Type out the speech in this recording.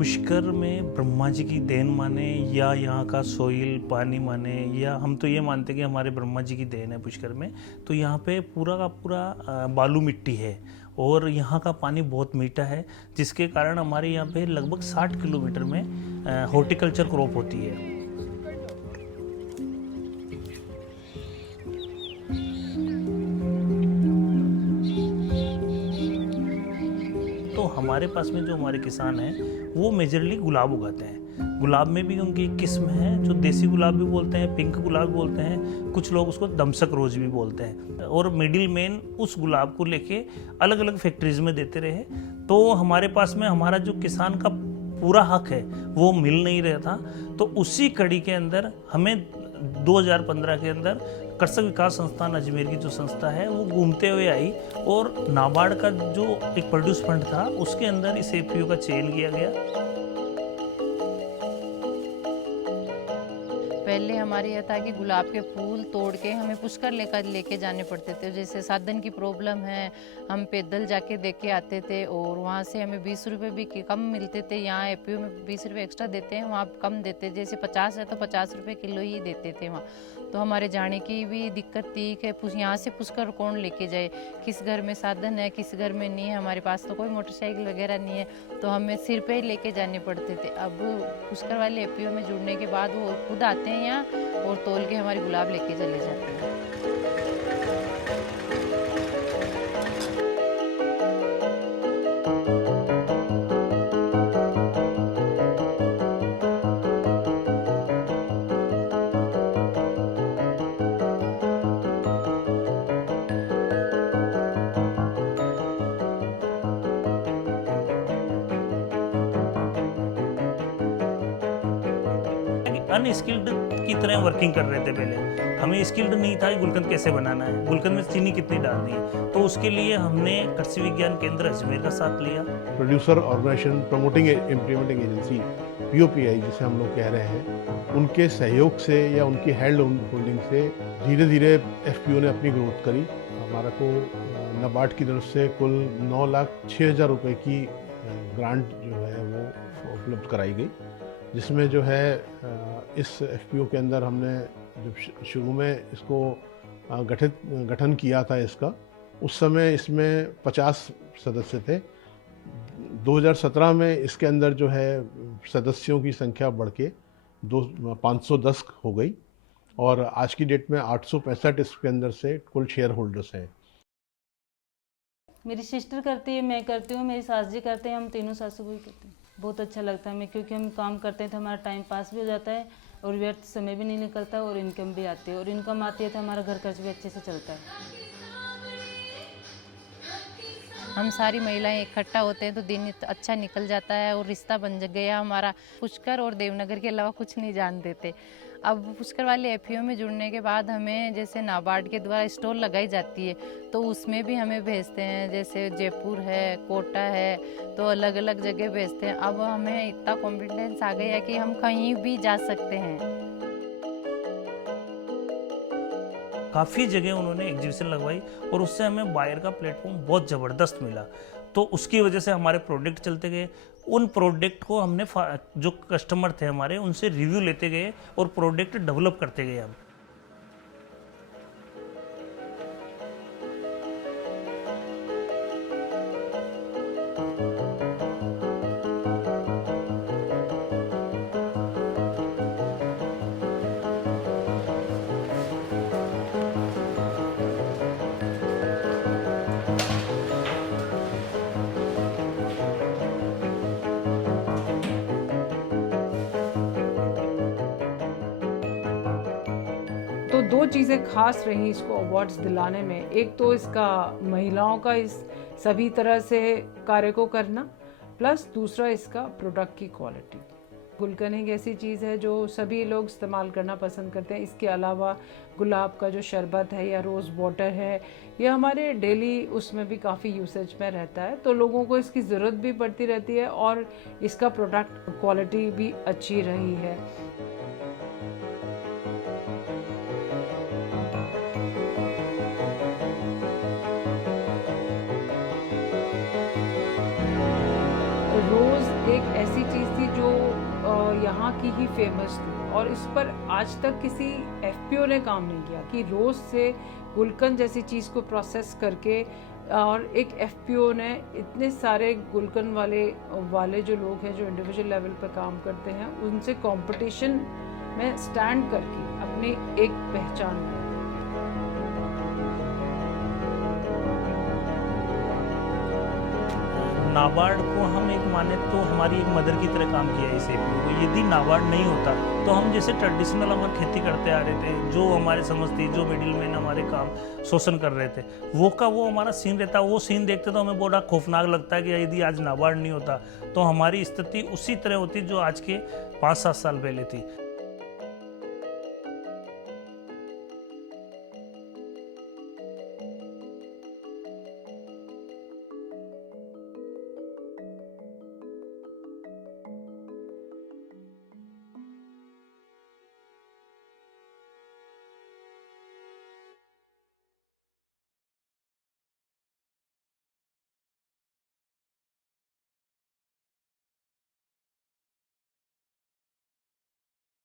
पुष्कर में ब्रह्मा जी की देन माने या यहाँ का सोइल पानी माने, या हम तो ये मानते हैं कि हमारे ब्रह्मा जी की देन है पुष्कर में। तो यहाँ पे पूरा का पूरा बालू मिट्टी है और यहाँ का पानी बहुत मीठा है, जिसके कारण हमारे यहाँ पे लगभग 60 किलोमीटर में हॉर्टिकल्चर क्रॉप होती है। तो हमारे पास में जो हमारे किसान हैं वो मेजरली गुलाब उगाते हैं। गुलाब में भी उनकी एक किस्म है जो देसी गुलाब भी बोलते हैं, पिंक गुलाब भी बोलते हैं, कुछ लोग उसको दमसक रोज भी बोलते हैं। और मिडिल मैन उस गुलाब को लेके अलग अलग फैक्ट्रीज में देते रहे। तो हमारे पास में हमारा जो किसान का पूरा हक है वो मिल नहीं रहा था। तो उसी कड़ी के अंदर हमें 2015 के अंदर कृषक विकास संस्थान अजमेर की जो संस्था है वो घूमते हुए आई और नाबार्ड का जो एक प्रोड्यूस फंड था उसके अंदर इस एपीओ का चयन किया गया। पहले हमारे यह था कि गुलाब के फूल तोड़ के हमें पुष्कर लेके जाने पड़ते थे। जैसे साधन की प्रॉब्लम है, हम पैदल जाके देख के आते थे और वहाँ से हमें 20 रुपये भी कम मिलते थे। यहाँ एपीओ में 20 रुपये एक्स्ट्रा देते हैं, वहाँ कम देते। जैसे 50 है तो 50 रुपये किलो ही देते थे वहाँ। तो हमारे जाने की भी दिक्कत थी कि यहाँ से पुष्कर कौन लेके जाए, किस घर में साधन है किस घर में नहीं है। हमारे पास तो कोई मोटरसाइकिल वगैरह नहीं है, तो हमें सिर पे ही लेके जाने पड़ते थे। अब पुष्कर वाले एपीओ में जुड़ने के बाद वो खुद आते हैं यहाँ और तोल के हमारे गुलाब लेके चले जाते हैं। अनस्किल्ड की तरह वर्किंग कर रहे थे पहले। हमें स्किल्ड नहीं था कि गुलकंद कैसे बनाना है, गुलकंद में चीनी कितनी डालनी है। तो उसके लिए हमने कृषि विज्ञान केंद्र अजमेर का साथ लिया। Producer organisation promoting implementing agency POPI जिसे हम लोग कह रहे हैं, उनके सहयोग से या उनकी हेल्ड होल्डिंग से धीरे धीरे एफपीओ ने अपनी ग्रोथ करी। हमारा को नाबार्ड की तरफ से कुल 9,06,000 रुपये की ग्रांट जो है वो उपलब्ध कराई गई, जिसमें जो है इस एफपीओ के अंदर हमने जब शुरू में इसको गठन किया था इसका, उस समय इसमें 50 सदस्य थे। 2017 में इसके अंदर जो है सदस्यों की संख्या बढ़ के 510 हो गई और आज की डेट में 865 इसके अंदर से कुल शेयर होल्डर्स हैं। मेरी सिस्टर करती है, मैं करती हूँ, मेरी सास जी करते हैं, हम तीनों सासू भी करते हैं। बहुत अच्छा लगता है हमें, क्योंकि हम काम करते हैं तो हमारा टाइम पास भी हो जाता है और व्यर्थ समय भी नहीं निकलता और इनकम भी आती है। और इनकम आती है तो हमारा घर खर्च भी अच्छे से चलता है। हम सारी महिलाएं इकट्ठा होते हैं तो दिन अच्छा निकल जाता है और रिश्ता बन गया हमारा। पुष्कर और देवनगर के अलावा कुछ नहीं जानते थे। अब पुष्कर वाले एफपीओ में जुड़ने के बाद हमें जैसे नाबार्ड के द्वारा स्टॉल लगाई जाती है तो उसमें भी हमें भेजते हैं। जैसे जयपुर है, कोटा है, तो अलग अलग जगह भेजते हैं। अब हमें इतना कॉन्फिडेंस आ गया कि हम कहीं भी जा सकते हैं। काफ़ी जगह उन्होंने एग्जीबिशन लगवाई और उससे हमें बायर का प्लेटफॉर्म बहुत ज़बरदस्त मिला। तो उसकी वजह से हमारे प्रोडक्ट चलते गए। उन प्रोडक्ट को हमने जो कस्टमर थे हमारे उनसे रिव्यू लेते गए और प्रोडक्ट डेवलप करते गए हम। तो दो चीज़ें खास रही इसको अवार्ड्स दिलाने में। एक तो इसका महिलाओं का इस सभी तरह से कार्य को करना, प्लस दूसरा इसका प्रोडक्ट की क्वालिटी। गुलकंद एक ऐसी चीज़ है जो सभी लोग इस्तेमाल करना पसंद करते हैं। इसके अलावा गुलाब का जो शरबत है या रोज़ वाटर है, ये हमारे डेली उसमें भी काफ़ी यूसेज में रहता है। तो लोगों को इसकी ज़रूरत भी पड़ती रहती है और इसका प्रोडक्ट क्वालिटी भी अच्छी रही है। रोज़ एक ऐसी चीज़ थी जो यहाँ की ही फेमस थी और इस पर आज तक किसी एफपीओ ने काम नहीं किया कि रोज़ से गुलकंद जैसी चीज़ को प्रोसेस करके और एक एफपीओ ने इतने सारे गुलकंद वाले जो लोग हैं जो इंडिविजुअल लेवल पर काम करते हैं उनसे कंपटीशन में स्टैंड करके अपनी एक पहचान बनाई। नाबार्ड को हम एक माने तो हमारी एक मदर की तरह काम किया है इस एपीओ को। यदि नाबार्ड नहीं होता तो हम जैसे ट्रेडिशनल अगर खेती करते आ रहे थे, जो हमारे समझ थी, जो मिडिल मैन हमारे काम शोषण कर रहे थे, वो हमारा सीन रहता, वो सीन देखते तो हमें बड़ा खौफनाक लगता है कि यदि आज नाबार्ड नहीं होता तो हमारी स्थिति उसी तरह होती जो आज के 5-7 साल पहले थी।